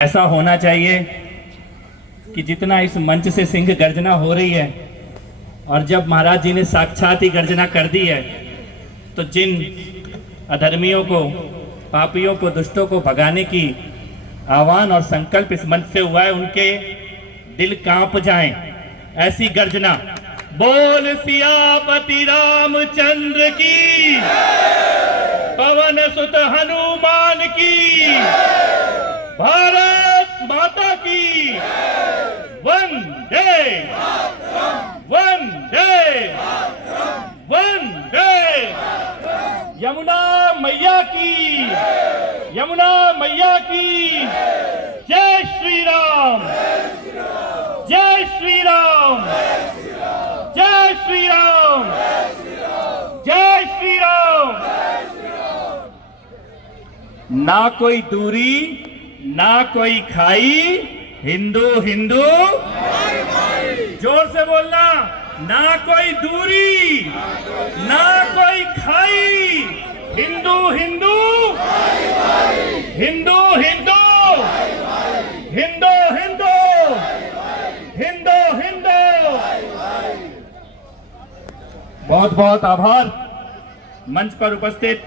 ऐसा होना चाहिए कि जितना इस मंच से सिंह गर्जना हो रही है और जब महाराज जी ने साक्षात ही गर्जना कर दी है तो जिन अधर्मियों को, पापियों को, दुष्टों को भगाने की आह्वान और संकल्प इस मंच से हुआ है, उनके दिल कांप जाएं। ऐसी गर्जना। बोल सियापति रामचंद्र की, पवन सुत हनुमान की, भारत माता की, वंदे वंदे वंदे। यमुना मैया की, यमुना मैया की। जय श्री राम, जय श्री राम, जय श्री राम, जय श्री राम। ना कोई दूरी ना कोई खाई, हिंदू हिंदू। जोर से बोलना। ना कोई दूरी ना कोई खाई, हिंदू हिंदू, हिंदू हिंदू, हिंदू हिंदू, हिंदू हिंदू। बहुत बहुत आभार मंच पर उपस्थित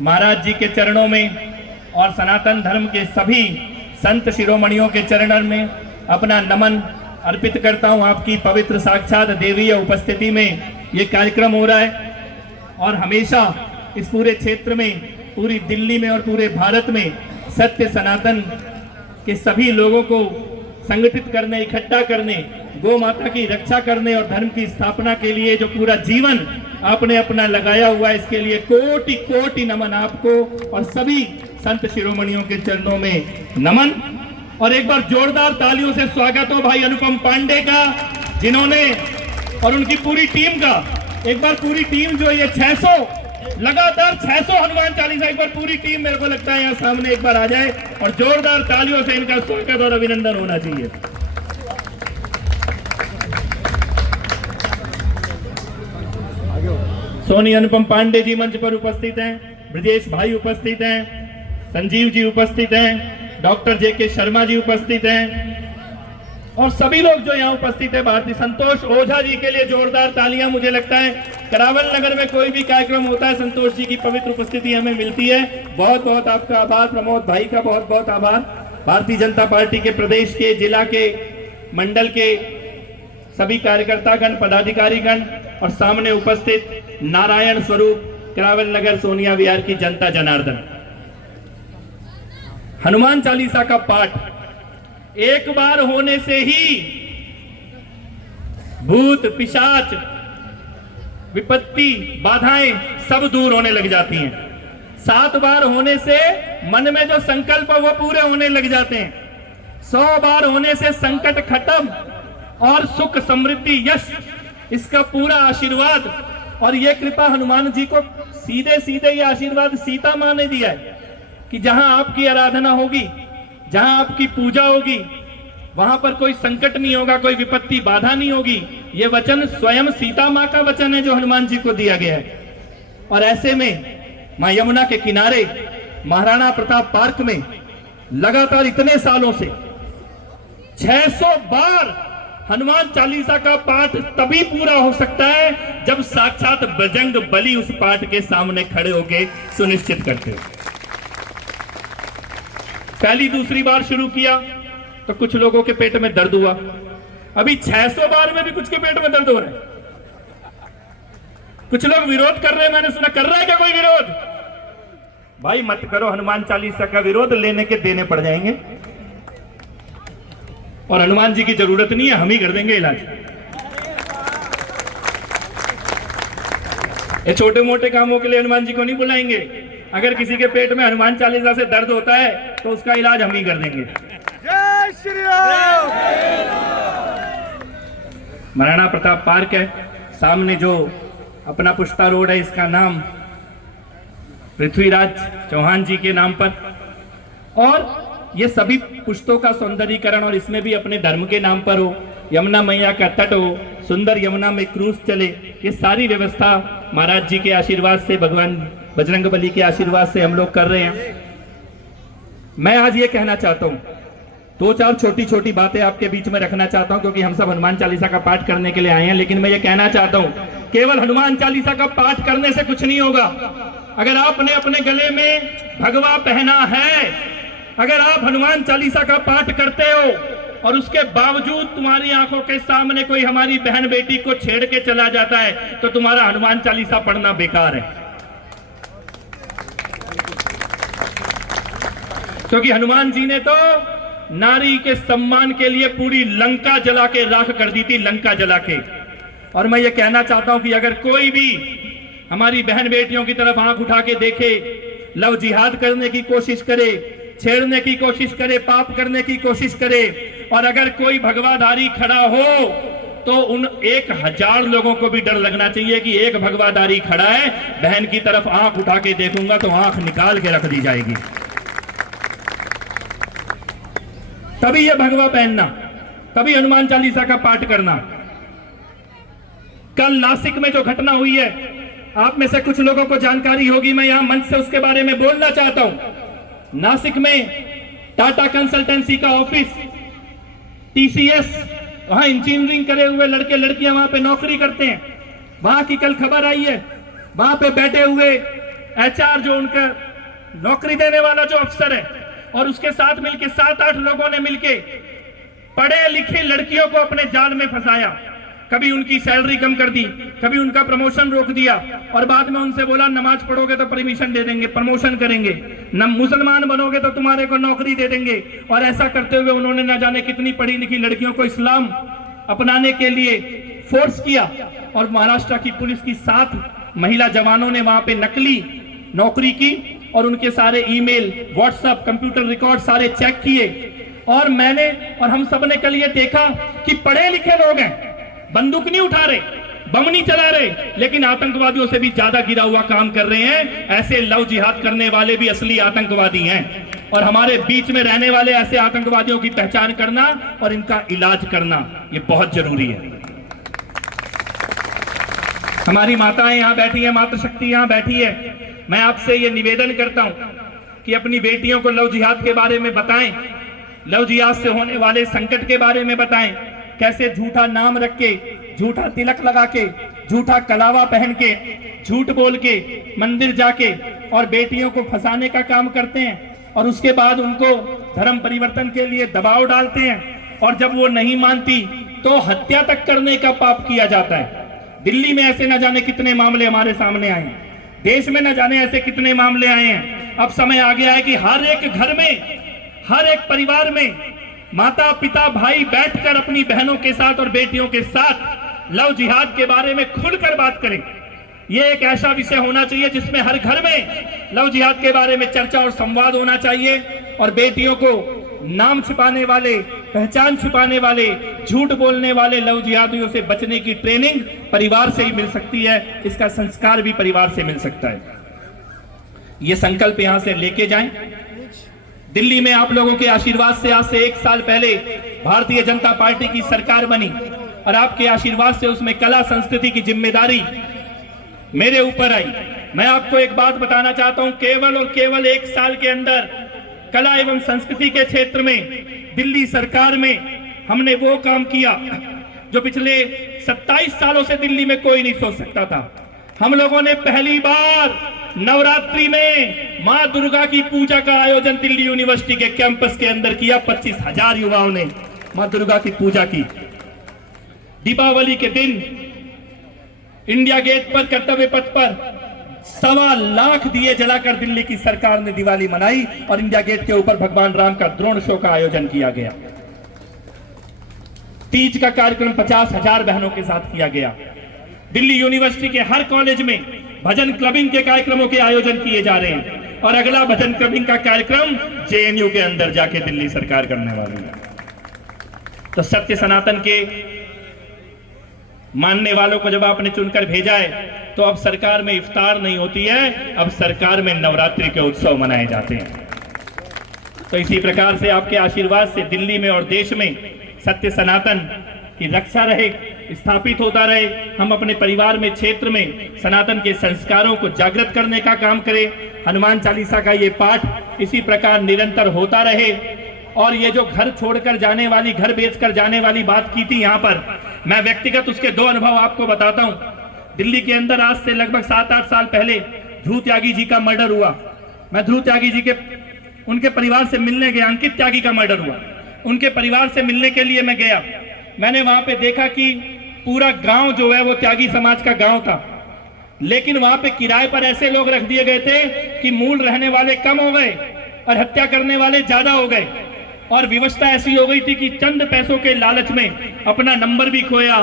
महाराज जी के चरणों में और सनातन धर्म के सभी संत शिरोमणियों के चरणों में अपना नमन अर्पित करता हूं। आपकी पवित्र साक्षात देवीय उपस्थिति में ये कार्यक्रम हो रहा है और हमेशा इस पूरे क्षेत्र में, पूरी दिल्ली में और पूरे भारत में सत्य सनातन के सभी लोगों को संगठित करने, इकट्ठा करने, गौ माता की रक्षा करने और धर्म की स्थापना के लिए जो पूरा जीवन आपने अपना लगाया हुआ है, इसके लिए कोटि कोटि नमन आपको और सभी संत शिरोमणियों के चरणों में नमन। और एक बार जोरदार तालियों से स्वागत हो भाई अनुपम पांडे का, जिन्होंने और उनकी पूरी टीम का। एक बार पूरी टीम जो ये 600 लगातार 600 हनुमान चालीसा, एक बार पूरी टीम मेरे को लगता है यहाँ सामने एक बार आ जाए और जोरदार तालियों से इनका स्वागत और अभिनंदन होना चाहिए। सोनी अनुपम पांडे जी मंच पर उपस्थित हैं, ब्रजेश भाई उपस्थित हैं, संजीव जी उपस्थित हैं, डॉक्टर जेके शर्मा जी उपस्थित हैं और सभी लोग जो यहाँ उपस्थित है। भारतीय संतोष ओझा जी के लिए जोरदार तालियां। मुझे लगता है करावल नगर में कोई भी कार्यक्रम होता है, संतोष जी की पवित्र उपस्थिति हमें मिलती है। बहुत बहुत आपका आभार। प्रमोद भाई का बहुत बहुत आभार। भारतीय जनता पार्टी के प्रदेश के, जिला के, मंडल के सभी कार्यकर्तागण, पदाधिकारीगण और सामने उपस्थित नारायण स्वरूप करावल नगर सोनिया विहार की जनता जनार्दन। हनुमान चालीसा का पाठ एक बार होने से ही भूत, पिशाच, विपत्ति, बाधाएं सब दूर होने लग जाती हैं। 7 बार होने से मन में जो संकल्प वो पूरे होने लग जाते हैं। 100 बार होने से संकट खत्म और सुख, समृद्धि, यश, इसका पूरा आशीर्वाद। और ये कृपा हनुमान जी को सीधे सीधे ये आशीर्वाद सीता माँ ने दिया है कि जहां आपकी आराधना होगी, जहां आपकी पूजा होगी, वहां पर कोई संकट नहीं होगा, कोई विपत्ति, बाधा नहीं होगी। ये वचन स्वयं सीता माँ का वचन है जो हनुमान जी को दिया गया है। और ऐसे में मां यमुना के किनारे महाराणा प्रताप पार्क में लगातार इतने सालों से 600 बार हनुमान चालीसा का पाठ तभी पूरा हो सकता है जब साक्षात बजरंग बली उस पाठ के सामने खड़े होकर सुनिश्चित करते हो। पहली दूसरी बार शुरू किया तो कुछ लोगों के पेट में दर्द हुआ। अभी 600 बार में भी कुछ के पेट में दर्द हो रहा है। कुछ लोग विरोध कर रहे हैं, मैंने सुना। कर रहा है क्या कोई विरोध? भाई मत करो हनुमान चालीसा का विरोध, लेने के देने पड़ जाएंगे। और हनुमान जी की जरूरत नहीं है, हम ही कर देंगे इलाज। ये छोटे मोटे कामों के लिए हनुमान जी को नहीं बुलाएंगे। अगर किसी के पेट में हनुमान चालीसा से दर्द होता है तो उसका इलाज हम ही कर देंगे। जय श्री राम। महाराणा प्रताप पार्क है सामने, जो अपना पुश्ता रोड है, इसका नाम पृथ्वीराज चौहान जी के नाम पर। और ये सभी पुश्तों का सौंदर्यीकरण और इसमें भी अपने धर्म के नाम पर हो, यमुना मैया का तट हो, सुंदर यमुना में क्रूज चले, ये सारी व्यवस्था महाराज जी के आशीर्वाद से, भगवान बजरंग बली के आशीर्वाद से हम लोग कर रहे हैं। मैं आज ये कहना चाहता हूं दो चार छोटी छोटी बातें आपके बीच में रखना चाहता हूं, क्योंकि हम सब हनुमान चालीसा का पाठ करने के लिए आए हैं। लेकिन मैं ये कहना चाहता हूं, केवल हनुमान चालीसा का पाठ करने से कुछ नहीं होगा। अगर आपने अपने गले में भगवा पहना है, अगर आप हनुमान चालीसा का पाठ करते हो और उसके बावजूद तुम्हारी आंखों के सामने कोई हमारी बहन बेटी को छेड़ के चला जाता है, तो तुम्हारा हनुमान चालीसा पढ़ना बेकार है। क्योंकि हनुमान जी ने तो नारी के सम्मान के लिए पूरी लंका जला के राख कर दी थी, लंका जला के। और मैं ये कहना चाहता हूं कि अगर कोई भी हमारी बहन बेटियों की तरफ आंख उठा के देखे, लव जिहाद करने की कोशिश करे, छेड़ने की कोशिश करे, पाप करने की कोशिश करे, और अगर कोई भगवाधारी खड़ा हो तो उन 1000 लोगों को भी डर लगना चाहिए कि एक भगवाधारी खड़ा है, बहन की तरफ आंख उठा के देखूंगा तो आंख निकाल के रख दी जाएगी। तभी ये भगवा पहनना, तभी हनुमान चालीसा का पाठ करना। कल नासिक में जो घटना हुई है, आप में से कुछ लोगों को जानकारी होगी, मैं यहां मंच से उसके बारे में बोलना चाहता हूं। नासिक में टाटा कंसल्टेंसी का ऑफिस, टीसीएस, वहां इंजीनियरिंग करे हुए लड़के लड़कियां वहां पे नौकरी करते हैं। वहां की कल खबर आई है, वहां पे बैठे हुए एचआर, जो उनका नौकरी देने वाला जो अफसर है, और उसके साथ मिलके 7-8 लोगों ने मिलके पढ़े लिखे लड़कियों को अपने जाल में फंसाया। कभी उनकी सैलरी कम कर दी, कभी उनका प्रमोशन रोक दिया, और बाद में उनसे बोला नमाज पढ़ोगे तो परमिशन दे देंगे, प्रमोशन करेंगे, न मुसलमान बनोगे तो तुम्हारे को नौकरी दे देंगे। और ऐसा करते हुए उन्होंने न जाने कितनी पढ़ी लिखी लड़कियों को इस्लाम अपनाने के लिए फोर्स किया। और महाराष्ट्र की पुलिस की 7 महिला जवानों ने वहां पे नकली नौकरी की और उनके सारे ईमेल, व्हाट्सएप, कंप्यूटर रिकॉर्ड सारे चेक किए। और मैंने और हम सब ने कल ये देखा कि पढ़े लिखे लोग हैं, बंदूक नहीं उठा रहे, बम नहीं चला रहे, लेकिन आतंकवादियों से भी ज्यादा गिरा हुआ काम कर रहे हैं। ऐसे लव जिहाद करने वाले भी असली आतंकवादी हैं, और हमारे बीच में रहने वाले ऐसे आतंकवादियों की पहचान करना और इनका इलाज करना ये बहुत जरूरी है। हमारी माताएं यहां बैठी हैं, मातृशक्ति यहां बैठी है। मैं आपसे ये निवेदन करता हूं कि अपनी बेटियों को लव जिहाद के बारे में बताएं, लव जिहाद से होने वाले संकट के बारे में बताएं। कैसे झूठा नाम रख के, झूठा तिलक लगा के, झूठा कलावा पहन के, झूठ बोल के मंदिर जाके और बेटियों को फंसाने का काम करते हैं, और उसके बाद उनको धर्म परिवर्तन के लिए दबाव डालते हैं, और जब वो नहीं मानती तो हत्या तक करने का पाप किया जाता है। दिल्ली में ऐसे न जाने कितने मामले हमारे सामने आए हैं, देश में न जाने ऐसे कितने मामले आए हैं। अब समय आ गया है कि हर एक घर में, हर एक परिवार में माता पिता भाई बैठकर अपनी बहनों के साथ और बेटियों के साथ लव जिहाद के बारे में खुलकर बात करें। यह एक ऐसा विषय होना चाहिए जिसमें हर घर में लव जिहाद के बारे में चर्चा और संवाद होना चाहिए, और बेटियों को नाम छिपाने वाले, पहचान छिपाने वाले, झूठ बोलने वाले लव जिहादियों से बचने की ट्रेनिंग परिवार से ही मिल सकती है। इसका संस्कार भी परिवार से मिल सकता है। यह संकल्प यहां से लेके जाएं। दिल्ली में आप लोगों के आशीर्वाद से आज से 1 साल पहले भारतीय जनता पार्टी की सरकार बनी, और आपके आशीर्वाद से उसमें कला संस्कृति की जिम्मेदारी मेरे ऊपर आई। मैं आपको एक बात बताना चाहता हूं, केवल और केवल 1 साल के अंदर कला एवं संस्कृति के क्षेत्र में दिल्ली सरकार में हमने वो काम किया जो पिछले 27 सालों से दिल्ली में कोई नहीं सोच सकता था। हम लोगों ने पहली बार नवरात्रि में मां दुर्गा की पूजा का आयोजन दिल्ली यूनिवर्सिटी के कैंपस के अंदर किया। 25,000 युवाओं ने मां दुर्गा की पूजा की। दीपावली के दिन इंडिया गेट पर, कर्तव्य पथ पर 1.25 लाख दिए जलाकर दिल्ली की सरकार ने दिवाली मनाई, और इंडिया गेट के ऊपर भगवान राम का द्रोण शो का आयोजन किया गया। तीज का कार्यक्रम 50,000 बहनों के साथ किया गया। दिल्ली यूनिवर्सिटी के हर कॉलेज में भजन क्लबिंग के कार्यक्रमों के आयोजन किए जा रहे हैं, और अगला भजन क्लबिंग का कार्यक्रम जेएनयू के अंदर जाके दिल्ली सरकार करने वाली है। तो सत्य सनातन के मानने वालों को जब आपने चुनकर भेजा है, तो अब सरकार में इफ्तार नहीं होती है, अब सरकार में नवरात्रि के उत्सव मनाए जाते हैं। तो इसी प्रकार से आपके आशीर्वाद से दिल्ली में और देश में सत्य सनातन की रक्षा रहे, स्थापित होता रहे। हम अपने परिवार में, क्षेत्र में सनातन के संस्कारों को जागृत करने का काम करें। हनुमान चालीसा का ये पाठ इसी प्रकार निरंतर होता रहे। और ये जो घर छोड़कर जाने वाली, घर बेचकर जाने वाली बात की थी यहाँ पर, मैं व्यक्तिगत उसके 2 अनुभव आपको बताता हूँ। दिल्ली के अंदर आज से लगभग 7-8 साल पहले ध्रुव त्यागी जी का मर्डर हुआ। मैं ध्रुव त्यागी जी के उनके परिवार से मिलने गया। अंकित त्यागी का मर्डर हुआ, उनके परिवार से मिलने के लिए मैं गया। मैंने वहां पे देखा कि पूरा गांव जो है वो त्यागी समाज का गांव था, लेकिन वहां पे किराए पर ऐसे लोग रख दिए गए थे कि मूल रहने वाले कम हो गए और हत्या करने वाले ज्यादा हो गए। और व्यवस्था ऐसी हो गई थी कि चंद पैसों के लालच में अपना नंबर भी खोया,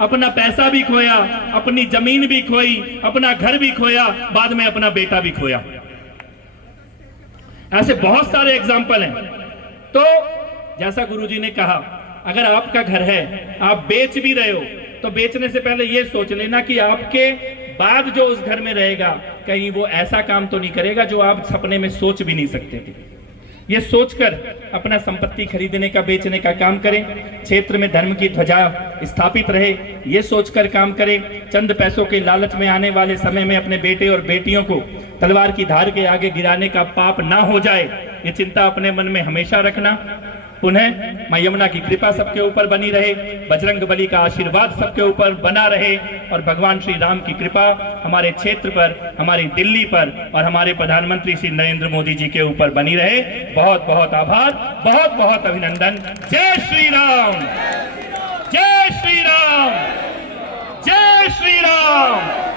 अपना पैसा भी खोया, अपनी जमीन भी खोई, अपना घर भी खोया, बाद में अपना बेटा भी खोया। ऐसे बहुत सारे एग्जाम्पल हैं। तो जैसा गुरुजी ने कहा, अगर आपका घर है, आप बेच भी रहे हो, तो बेचने से पहले यह सोच लेना कि आपके बाद जो उस घर में रहेगा कहीं वो ऐसा काम तो नहीं करेगा जो आप सपने में सोच भी नहीं सकते थे। ये सोचकर अपना संपत्ति खरीदने का, बेचने का काम करें। क्षेत्र में धर्म की ध्वजा स्थापित रहे, ये सोचकर काम करें। चंद पैसों के लालच में आने वाले समय में अपने बेटे और बेटियों को तलवार की धार के आगे गिराने का पाप ना हो जाए, ये चिंता अपने मन में हमेशा रखना। पुनः मां यमुना की कृपा सबके ऊपर बनी रहे, बजरंग बली का आशीर्वाद सबके ऊपर बना रहे और भगवान श्री राम की कृपा हमारे क्षेत्र पर, हमारी दिल्ली पर और हमारे प्रधानमंत्री श्री नरेंद्र मोदी जी के ऊपर बनी रहे। बहुत बहुत आभार, बहुत बहुत अभिनंदन। जय श्री राम, जय श्री राम, जय श्री राम।